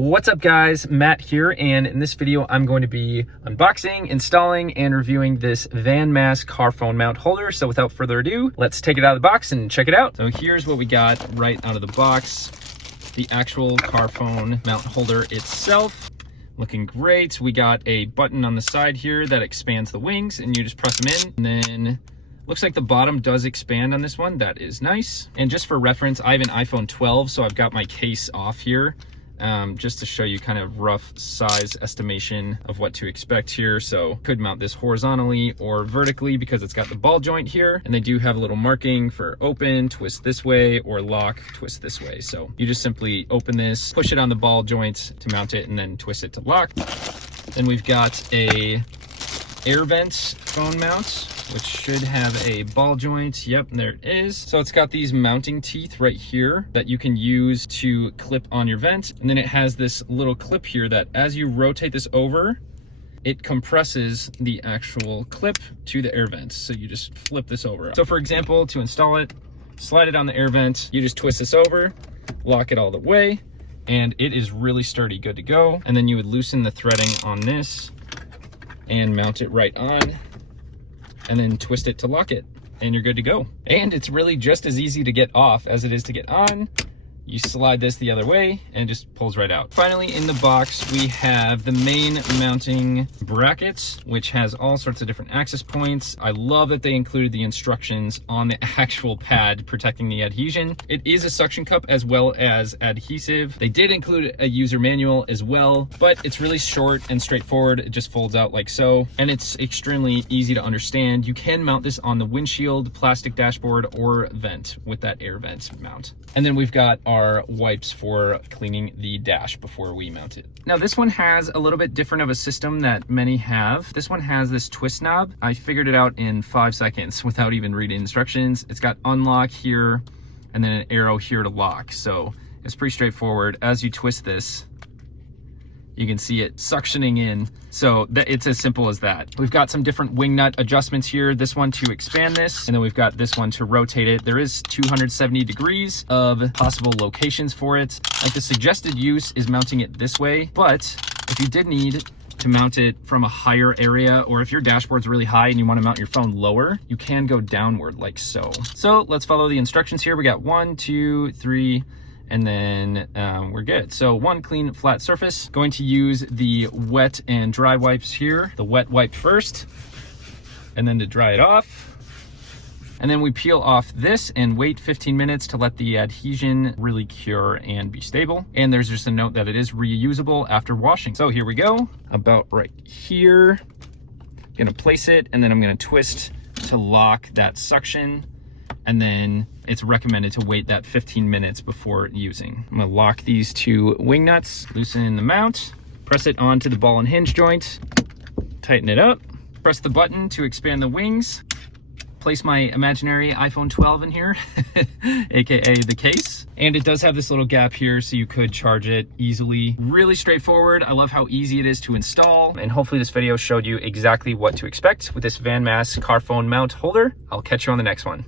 What's up guys, Matt here, and in this video I'm going to be unboxing, installing, and reviewing this VANMASS car phone mount holder. So without further ado, let's take it out of the box and check it out. So here's what we got right out of the box. The actual car phone mount holder itself. Looking great. We got a button on the side here that expands the wings, and you just press them in, and then looks like the bottom does expand on this one. That is nice. And just for reference, I have an iPhone 12, so I've got my case off here. Just to show you kind of rough size estimation of what to expect here. So could mount this horizontally or vertically because it's got the ball joint here, and they do have a little marking for open, twist this way, or lock, twist this way. So you just simply open this, push it on the ball joint to mount it, and then twist it to lock. Then we've got a air vent phone mount, which should have a ball joint. Yep, there it is. So it's got these mounting teeth right here that you can use to clip on your vent. And then it has this little clip here that as you rotate this over, it compresses the actual clip to the air vent. So you just flip this over. So for example, to install it, slide it on the air vent, you just twist this over, lock it all the way, and it is really sturdy, good to go. And then you would loosen the threading on this and mount it right on, and then twist it to lock it, and you're good to go. And it's really just as easy to get off as it is to get on. You slide this the other way and it just pulls right out. Finally, in the box, we have the main mounting brackets, which has all sorts of different access points. I love that they included the instructions on the actual pad protecting the adhesion. It is a suction cup as well as adhesive. They did include a user manual as well, but it's really short and straightforward. It just folds out like so, and it's extremely easy to understand. You can mount this on the windshield, plastic dashboard, or vent with that air vent mount. And then we've got our wipes for cleaning the dash before we mount it. Now this one has a little bit different of a system that many have. This one has this twist knob. I figured it out in 5 seconds without even reading instructions. It's got unlock here and then an arrow here to lock. So it's pretty straightforward. As you twist this, you can see it suctioning in. So it's as simple as that. We've got some different wing nut adjustments here. This one to expand this, and then we've got this one to rotate it. There is 270 degrees of possible locations for it. Like the suggested use is mounting it this way, but if you did need to mount it from a higher area, or if your dashboard's really high and you want to mount your phone lower, you can go downward like so. So let's follow the instructions here. We got 1, 2, 3, and then we're good. So one clean flat surface. Going to use the wet and dry wipes here. The wet wipe first, and then to dry it off. And then we peel off this and wait 15 minutes to let the adhesion really cure and be stable. And there's just a note that it is reusable after washing. So here we go, about right here. I'm gonna place it, and then I'm gonna twist to lock that suction. And then it's recommended to wait that 15 minutes before using. I'm gonna lock these two wing nuts, loosen the mount, press it onto the ball and hinge joint, tighten it up, press the button to expand the wings, place my imaginary iPhone 12 in here, AKA the case. And it does have this little gap here so you could charge it easily. Really straightforward. I love how easy it is to install. And hopefully this video showed you exactly what to expect with this VANMASS car phone mount holder. I'll catch you on the next one.